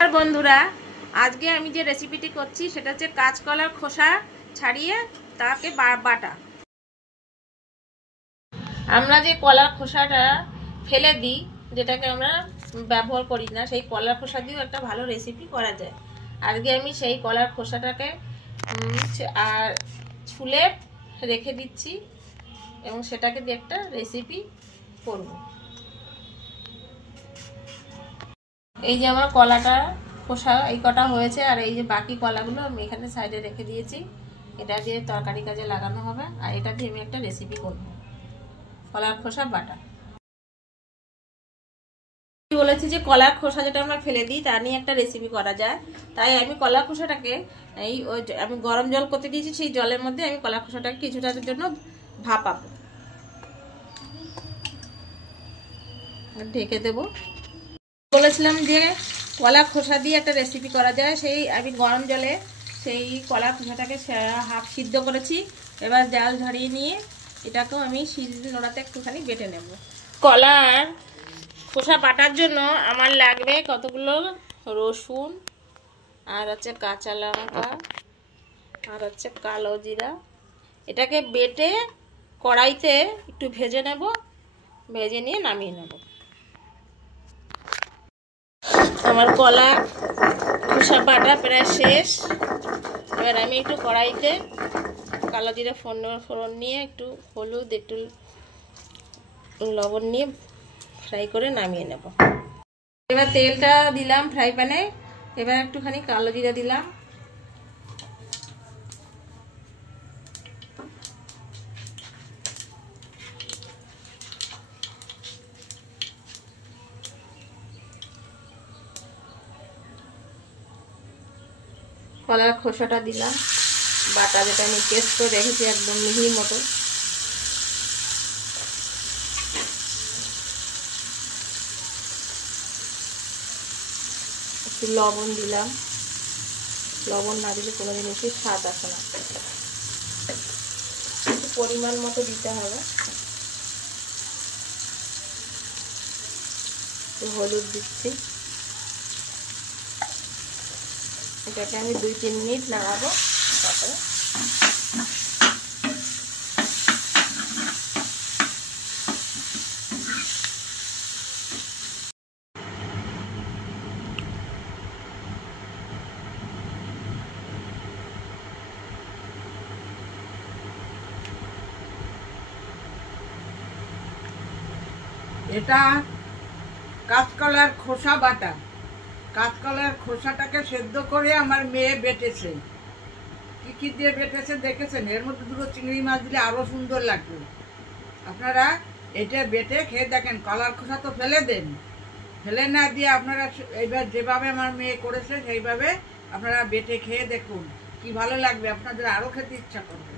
বন্ধুরা, আজকে আমি যে রেসিপিটি করছি সেটা হচ্ছে কাঁচকলার খোসা ছাড়িয়ে তাকে বাটা। আমরা যে কলার খোসাটা ফেলে দিই, যেটাকে আমরা ব্যবহার করি না, সেই কলার খোসা দিয়েও একটা ভালো রেসিপি করা যায়। আজকে আমি সেই কলার খোসাটাকে আর ছুলে রেখে দিচ্ছি এবং সেটাকে দিয়ে একটা রেসিপি করব। এই যে আমার কলাটা খোসা এই কটা হয়েছে, আর এই যে বাকি কলাগুলো আমি এখানে সাইডে রেখে দিয়েছি। এটা দিয়ে তরকারি কাজে লাগানো হবে, আর এটা দিয়ে আমি একটা রেসিপি করব, কলার খোসা বাটা। বলেছি যে কলার খোসা যেটা আমরা ফেলে দিই তা নিয়ে একটা রেসিপি করা যায়, তাই আমি কলার খোসাটাকে আমি গরম জল করতে দিয়েছি, সেই জলের মধ্যে আমি কলার খোসাটাকে কিছুটার জন্য ভাপাবো, ঢেকে দেবো। বলেছিলাম যে কলার খোসা দিয়ে একটা রেসিপি করা যায়, সেই আমি গরম জলে সেই কলার খোসাটাকে হাফ সিদ্ধ করেছি। এবার জাল ঝরিয়ে নিয়ে এটাকেও আমি শিল নোড়াতে একটুখানি বেটে নেব। কলার খোসা বাটার জন্য আমার লাগবে কতগুলো রসুন, আর হচ্ছে কাঁচা লঙ্কা, আর হচ্ছে কালো জিরা। এটাকে বেটে কড়াইতে একটু ভেজে নেব, ভেজে নিয়ে নামিয়ে নেব। আমার কলা খোসা বাটা প্রায় শেষ। এবার আমি একটু কড়াইতে কালো জিরে ফোড়ন নিয়ে একটু হলুদ, একটু লবণ নিয়ে ফ্রাই করে নামিয়ে নেব। এবার তেলটা দিলাম ফ্রাই প্যানে, এবার একটুখানি কালো জিরা দিলাম, কলার খোসাটা দিলাম, বাটা যেটা আমি পেস্ট করে রেখেছি একদম মিহি মতো, একটু লবণ দিলাম। লবণ না দিলে কোনো জিনিসই স্বাদ আসে না, একটু পরিমাণ মতো দিতে হবে। একটু হলুদ দিচ্ছি। এটাকে আমি 2-3 মিনিট নাড়াবো। তারপরে এটা কাঁচকলার খোসা বাটা। কাঁচকলার খোসাটাকে সেদ্ধ করে আমার মেয়ে বেটেছে। কি কি দিয়ে বেটেছে দেখেছেন? এর মধ্যে 2 চিংড়ি মাছ দিলে আরো সুন্দর লাগবে। আপনারা এটা বেটে খেয়ে দেখেন। কলার খোসা তো ফেলে দেন, ফেলে না দিয়ে আপনারা এইবার যেভাবে আমার মেয়ে করেছে সেইভাবে আপনারা বেটে খেয়ে দেখুন, কি ভালো লাগবে, আপনাদের আরো খেতে ইচ্ছা করবে।